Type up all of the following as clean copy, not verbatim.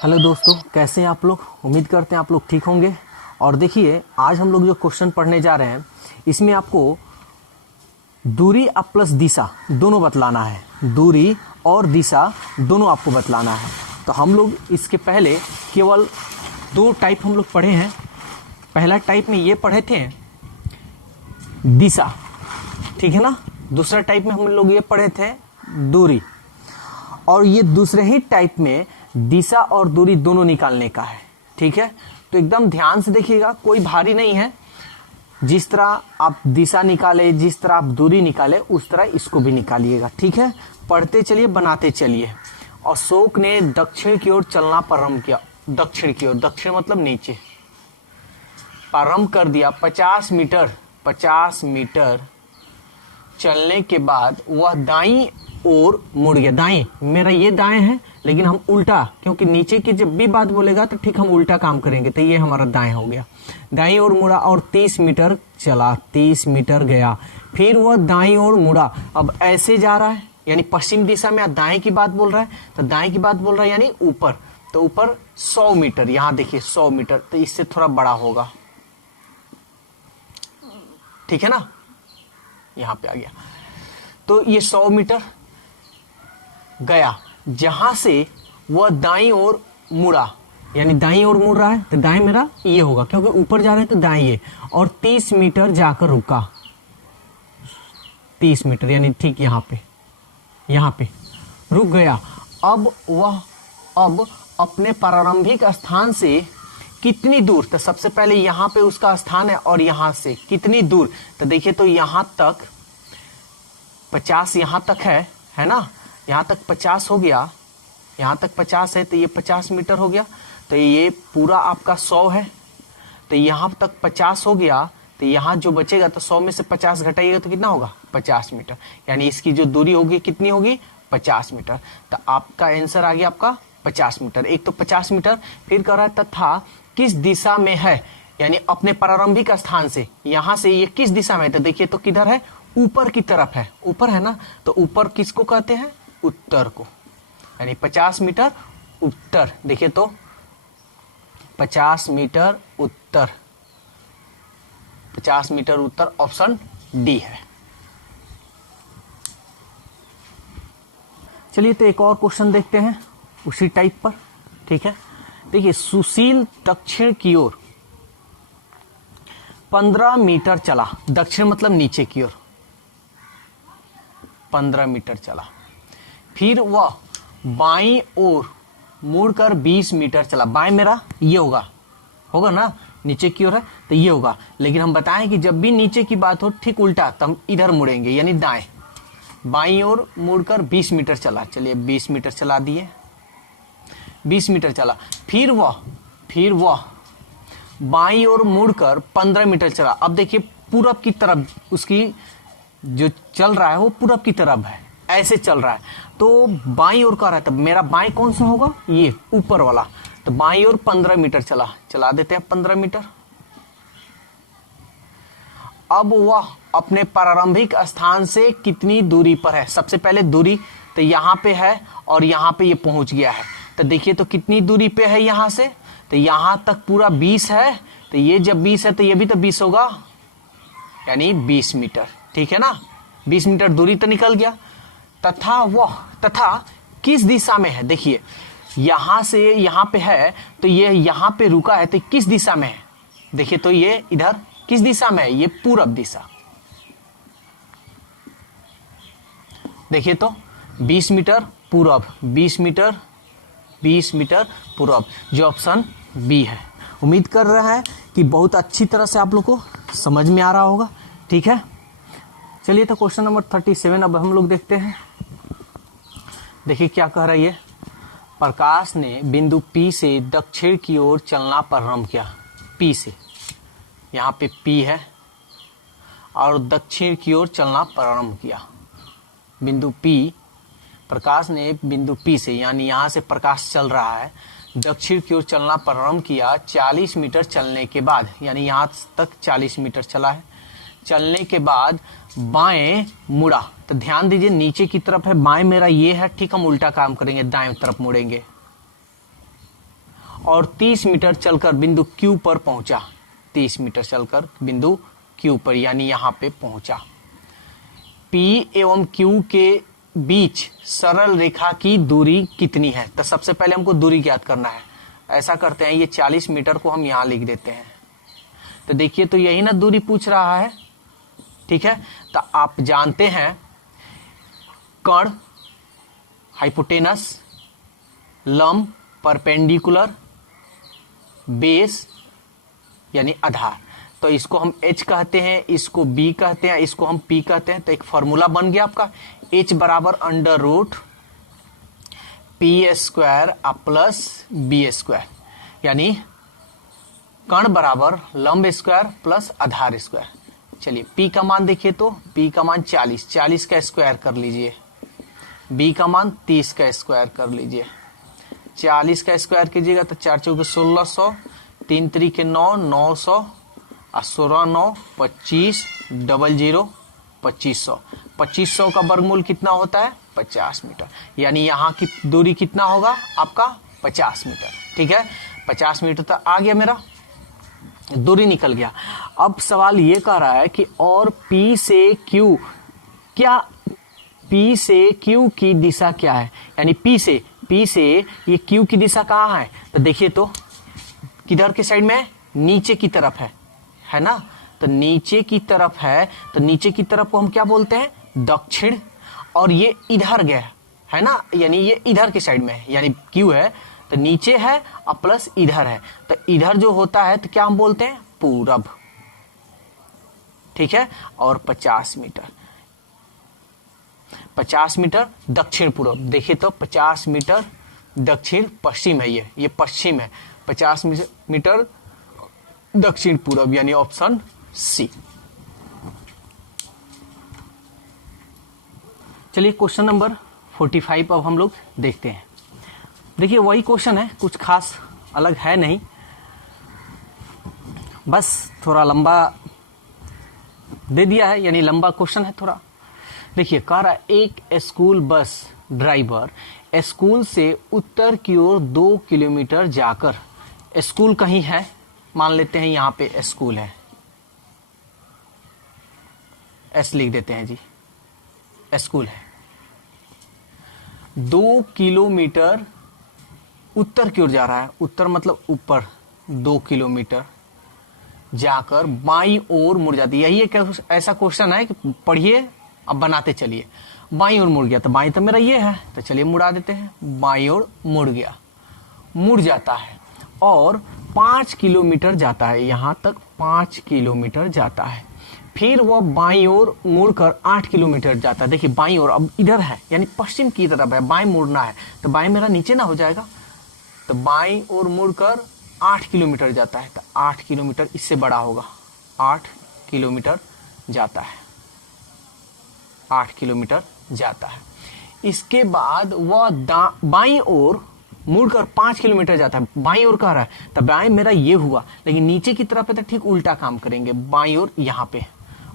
Hello दोस्तों, कैसे हैं आप लोग। उम्मीद करते हैं आप लोग ठीक होंगे। और देखिए, आज हम लोग जो क्वेश्चन पढ़ने जा रहे हैं इसमें आपको दूरी और प्लस दिशा दोनों बतलाना है। दूरी और दिशा दोनों आपको बतलाना है। तो हम लोग इसके पहले केवल दो टाइप हम लोग पढ़े हैं। पहला टाइप में ये पढ़े थे दिशा, ठीक है ना। दूसरा टाइप में हम लोग ये पढ़े थे दूरी। और ये दूसरे ही टाइप में दिशा और दूरी दोनों निकालने का है, ठीक है। तो एकदम ध्यान से देखिएगा, कोई भारी नहीं है। जिस तरह आप दिशा निकाले, जिस तरह आप दूरी निकाले, उस तरह इसको भी निकालिएगा, ठीक है। पढ़ते चलिए, बनाते चलिए। अशोक ने दक्षिण की ओर चलना प्रारंभ किया। दक्षिण की ओर, दक्षिण मतलब नीचे, प्रारंभ कर दिया। 50 मीटर चलने के बाद वह दाईं ओर मुड़ गया। दाएं, मेरा ये दाएं है, लेकिन हम उल्टा, क्योंकि नीचे की जब भी बात बोलेगा तो ठीक हम उल्टा काम करेंगे। तो ये हमारा दाएं हो गया। दाईं ओर मुड़ा और 30 मीटर चला। 30 मीटर गया, फिर वह दाईं ओर मुड़ा। अब ऐसे जा रहा है, यानी पश्चिम दिशा में दाएं की बात बोल रहा है। तो दाएं की बात बोल रहा है यानी ऊपर। तो ऊपर 100 मीटर, यहाँ देखिए 100 मीटर, तो इससे थोड़ा बड़ा होगा, ठीक है ना। यहाँ पे आ गया। तो ये 100 मीटर गया, जहां से वह दाईं ओर मुड़ा, यानी दाईं ओर मुड़ रहा है। तो दाएं मेरा ये होगा, क्योंकि ऊपर जा रहे हैं तो दाएं ये। और 30 मीटर जाकर रुका। 30 मीटर यानी ठीक यहाँ पे रुक गया। अब वह अपने प्रारंभिक स्थान से कितनी दूर, तो सबसे पहले यहाँ पे उसका स्थान है और यहाँ से कितनी दूर। तो देखिए, तो यहाँ तक 50, यहाँ तक है ना। यहाँ तक 50 हो गया, यहाँ तक 50 है, तो ये 50 मीटर हो गया। तो ये पूरा आपका 100 है, तो यहाँ तक 50 हो गया। तो यहाँ जो बचेगा, तो 100 में से 50 घटाइएगा तो कितना होगा, 50 मीटर। यानी इसकी जो दूरी होगी कितनी होगी, 50 मीटर। तो आपका आंसर आ गया आपका 50 मीटर। एक तो 50 मीटर, फिर कह रहा है तथा किस दिशा में है, यानी अपने प्रारंभिक स्थान से, यहाँ से ये किस दिशा में है। तो देखिए, तो किधर है, ऊपर की तरफ है, ऊपर है ना। तो ऊपर किसको कहते हैं, उत्तर को, यानी 50 मीटर उत्तर। देखिए, तो 50 मीटर उत्तर, 50 मीटर उत्तर, ऑप्शन डी है। चलिए, तो एक और क्वेश्चन देखते हैं उसी टाइप पर, ठीक है। देखिए, सुशील दक्षिण की ओर 15 मीटर चला। दक्षिण मतलब नीचे की ओर, 15 मीटर चला। फिर वह बाईं ओर मुड़कर 20 मीटर चला। बाएं मेरा ये होगा ना, नीचे की ओर है तो ये होगा। लेकिन हम बताएं कि जब भी नीचे की बात हो ठीक उल्टा, तो हम इधर मुड़ेंगे, यानी दाएं। बाईं ओर मुड़कर 20 मीटर चला। चलिए 20 मीटर चला दिए, 20 मीटर चला। फिर वह बाईं ओर मुड़कर 15 मीटर चला। अब देखिए, पूरब की तरफ उसकी जो चल रहा है वो पूरब की तरफ है, ऐसे चल रहा है। तो बाईं ओर का रहा है, तब मेरा बाएं कौन सा होगा, ये ऊपर वाला। तो बाईं ओर 15 मीटर चला देते हैं 15 मीटर। अब वह अपने प्रारंभिक स्थान से कितनी दूरी पर है। सबसे पहले दूरी, तो यहाँ पे है और यहाँ पे ये पहुंच गया है। तो देखिए, तो कितनी दूरी पे है यहाँ से, तो यहाँ तक पूरा 20 है। तो ये जब 20 है तो ये भी तो 20 होगा, यानी 20 मीटर, ठीक है ना। 20 मीटर दूरी तो निकल गया। तथा किस दिशा में है। देखिए, यहां से यहां पे है, तो ये यहां पे रुका है, तो किस दिशा में है। देखिए, तो ये इधर किस दिशा में है, ये पूरब दिशा। देखिए, तो 20 मीटर पूरब, 20 मीटर पूरब, जो ऑप्शन बी है। उम्मीद कर रहा है कि बहुत अच्छी तरह से आप लोग को समझ में आ रहा होगा, ठीक है। चलिए, तो क्वेश्चन नंबर 37 अब हम लोग देखते हैं। देखिए क्या कह रहा है ये। प्रकाश ने बिंदु P से दक्षिण की ओर चलना प्रारंभ किया। P से, यहाँ पे P है, और दक्षिण की ओर चलना प्रारंभ किया। बिंदु P, प्रकाश ने बिंदु P से, यानी यहाँ से प्रकाश चल रहा है, दक्षिण की ओर चलना प्रारंभ किया। 40 मीटर चलने के बाद, यानी यहाँ तक 40 मीटर चला है। चलने के बाद बाएं मुड़ा। तो ध्यान दीजिए, नीचे की तरफ है, बाएं मेरा ये है, ठीक हम उल्टा काम करेंगे, दाएं तरफ मुड़ेंगे। और 30 मीटर चलकर बिंदु Q पर पहुंचा। 30 मीटर चलकर बिंदु Q पर यानी यहां पे पहुंचा। P एवं Q के बीच सरल रेखा की दूरी कितनी है? तो सबसे पहले हमको दूरी ज्ञात करना है। ऐसा करते हैं, ये 40 मीटर को हम यहां लिख देते हैं। तो देखिए, तो यही ना दूरी पूछ रहा है, ठीक है। तो आप जानते हैं कर्ण, हाइपोटेनस, लंब, परपेंडिकुलर, बेस यानी आधार। तो इसको हम H कहते हैं, इसको B कहते हैं, इसको हम P कहते हैं। तो एक फॉर्मूला बन गया आपका, H बराबर under root P² plus B², यानी कर्ण बराबर लंब स्क्वायर प्लस आधार स्क्वायर। चलिए P का मान देखिए, तो P का मान 40, 40 का स्क्वायर कर लीजिए। B का मान 30 का स्क्वायर कर लीजिए। 40 का स्क्वायर कीजिएगा तो 4 चौके 1600, 3 त्रिके 9, 900 और 16 9 25, 00 2500। 2500 का वर्गमूल कितना होता है? 50 मीटर। यानी यहाँ की दूरी कितना होगा आपका? 50 मीटर। ठीक है, 50 मीटर तक आ गया, मेरा दूरी निकल गया। अब सवाल ये कह रहा है कि और P से Q, क्या P से Q की दिशा क्या है? यानी P से ये Q की दिशा कहाँ है? तो देखिए, तो किधर के साइड में? नीचे की तरफ है ना। तो नीचे की तरफ है, तो नीचे की तरफ को हम क्या बोलते हैं? दक्षिण। और ये इधर गया है ना, यानी ये इधर के साइड में है, यानी Q है तो नीचे है और प्लस इधर है, तो इधर जो होता है तो क्या हम बोलते हैं? पूरब। ठीक है, और 50 मीटर, 50 मीटर दक्षिण पूर्व। देखिए तो 50 मीटर दक्षिण पश्चिम है, ये पश्चिम है। 50 मीटर दक्षिण पूर्व, यानी ऑप्शन सी। चलिए क्वेश्चन नंबर 45 अब हम लोग देखते हैं। देखिए वही क्वेश्चन है, कुछ खास अलग है नहीं, बस थोड़ा लंबा दे दिया है, यानी लंबा क्वेश्चन है थोड़ा। देखिए कह रहा है, एक स्कूल बस ड्राइवर स्कूल से उत्तर की ओर 2 किलोमीटर जाकर, स्कूल कहीं है, मान लेते हैं यहां पे स्कूल है, एस लिख देते हैं जी, स्कूल है। 2 किलोमीटर उत्तर की ओर जा रहा है, उत्तर मतलब ऊपर, 2 किलोमीटर जाकर बाईं ओर मुड़ जाती है। यही एक ऐसा क्वेश्चन है कि पढ़िए, अब बनाते चलिए। बाईं ओर मुड़ गया, तो बाईं तो मेरा ये है, तो चलिए मुड़ा देते हैं। बाईं ओर मुड़ गया, मुड़ जाता है और 5 किलोमीटर जाता है, यहां तक 5 किलोमीटर जाता है। फिर वह बाईं ओर मुड़कर 8 किलोमीटर जाता है। देखिए बाईं ओर अब इधर है, यानी पश्चिम की तरफ है, बाईं मुड़ना है, तो बाईं मेरा नीचे ना हो जाएगा। तो बाईं ओर मुड़कर 8 किलोमीटर जाता है, तो 8 किलोमीटर इससे बड़ा होगा, 8 किलोमीटर जाता है, 8 किलोमीटर जाता है। इसके बाद वह बाईं ओर मुड़कर 5 किलोमीटर जाता है, बाईं ओर कह रहा है, तो बाईं मेरा ये हुआ, लेकिन नीचे की तरफ है तो ठीक उल्टा काम करेंगे। बाईं ओर यहाँ पे,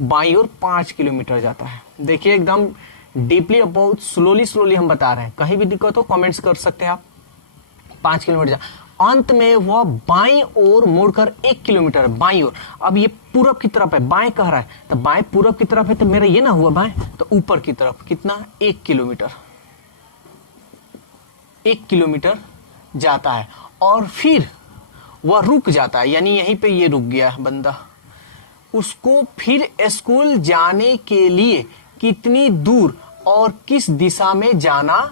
बाईं ओर 5 किलोमीटर जाता है। देखिए एकदम डीपली, बहुत स्लोली हम बता रहे हैं, कहीं भी दिक्कत हो कमेंट्स कर सकते हैं आप। 5 किलोमीटर अंत में वह बाईं ओर मुड़कर 1 किलोमीटर बाईं ओर, अब ये पूरब की तरफ है, बाएं कह रहा है, तो बाएं पूरब की तरफ है, तो मेरा ये ना हुआ बाएं, तो ऊपर की तरफ कितना? 1 किलोमीटर, 1 किलोमीटर जाता है। और फिर वह रुक जाता है, यानी यहीं पे ये रुक गया बंदा। उसको फिर स्कूल जाने के लिए कितनी दूर और किस दिशा में जाना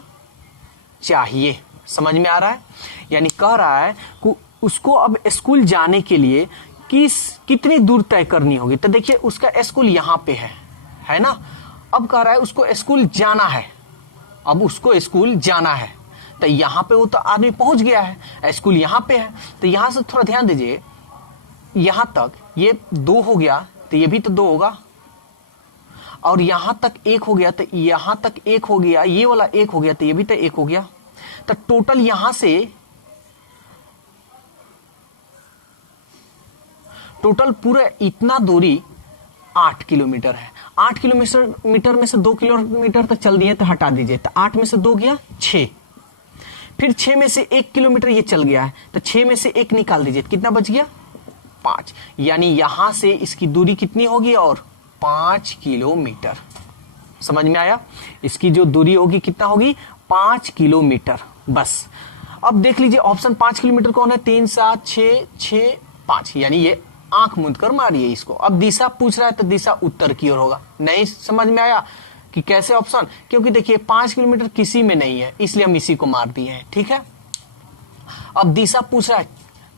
चाहिए? समझ में आ रहा है? यानी कह रहा है कि उसको अब स्कूल जाने के लिए कितनी दूर तय करनी होगी। तो देखिए उसका स्कूल यहां पे है ना। अब कह रहा है उसको स्कूल जाना है, अब उसको स्कूल जाना है, तो यहां पे वो तो आदमी पहुंच गया है, स्कूल यहां पे है, तो यहां से थोड़ा ध्यान दीजिए, यहां तक ये 2 हो गया, तो ये भी तो 2 होगा, और यहां तक 1 हो गया, तो यहां तक 1 हो गया, ये वाला 1 हो गया, तो ये भी तो 1 हो गया। तो टोटल यहां से टोटल पूरा इतना दूरी 8 किलोमीटर है। 8 किलोमीटर में से 2 किलोमीटर तक चल दिए, तो हटा दीजिए, तो 8 में से 2 गया 6। फिर 6 में से 1 किलोमीटर ये चल गया है, तो 6 में से 1 निकाल दीजिए, कितना बच गया 5, यानी यहां से इसकी दूरी कितनी होगी और 5 किलोमीटर। समझ में आया? इसकी जो दूरी होगी कितना होगी 5 किलोमीटर बस। अब देख लीजिए ऑप्शन 5 किलोमीटर कौन है, 3 7 6 6 5, यानी ये आंख मूंद कर मारिए इसको। अब दिशा पूछ रहा है तो दिशा उत्तर की ओर होगा। नहीं समझ में आया कि कैसे ऑप्शन, क्योंकि देखिए 5 किलोमीटर किसी में नहीं है इसलिए हम इसी को मार दिए हैं, ठीक है। अब दिशा पूछ रहा है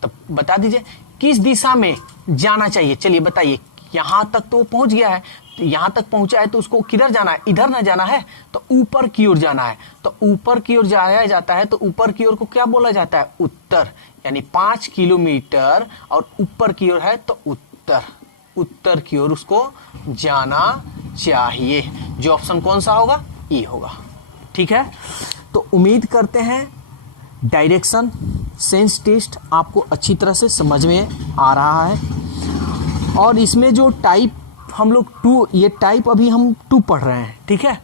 तो बता दीजिए किस दिशा में जाना चाहिए। चलिए बताइए, यहां तक तो पहुंच गया है, तो यहां तक पहुंचा है तो उसको किधर जाना है, इधर ना जाना है तो ऊपर की ओर जाना है। तो ऊपर की ओर जाया जाता है तो ऊपर की ओर को क्या बोला जाता है, उत्तर, यानी 5 किलोमीटर और ऊपर की ओर है तो उत्तर, उत्तर की ओर उसको जाना चाहिए। जो ऑप्शन कौन सा होगा, ये होगा, ठीक है। तो उम्मीद करते हैं डायरेक्शन सेंस टेस्ट आपको अच्छी तरह से समझ में आ रहा है। और इसमें जो टाइप हम लोग 2, ये टाइप अभी हम 2 पढ़ रहे हैं, ठीक है।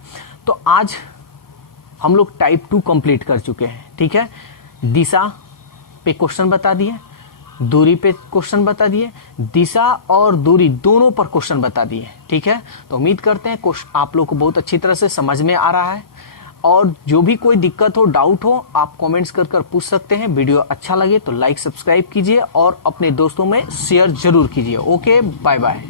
तो आज हम लोग टाइप 2 कंप्लीट कर चुके हैं, ठीक है। दिशा पे क्वेश्चन बता दिए, दूरी पे क्वेश्चन बता दिए, दिशा और दूरी दोनों पर क्वेश्चन बता दिए, ठीक है। तो उम्मीद करते हैं आप लोग को बहुत अच्छी तरह से समझ में आ रहा है। और जो भी कोई दिक्कत हो, डाउट हो, आप कमेंट्स कर पूछ सकते हैं। वीडियो अच्छा लगे तो लाइक सब्सक्राइब कीजिए और अपने दोस्तों में शेयर जरूर कीजिए। Okay, bye bye.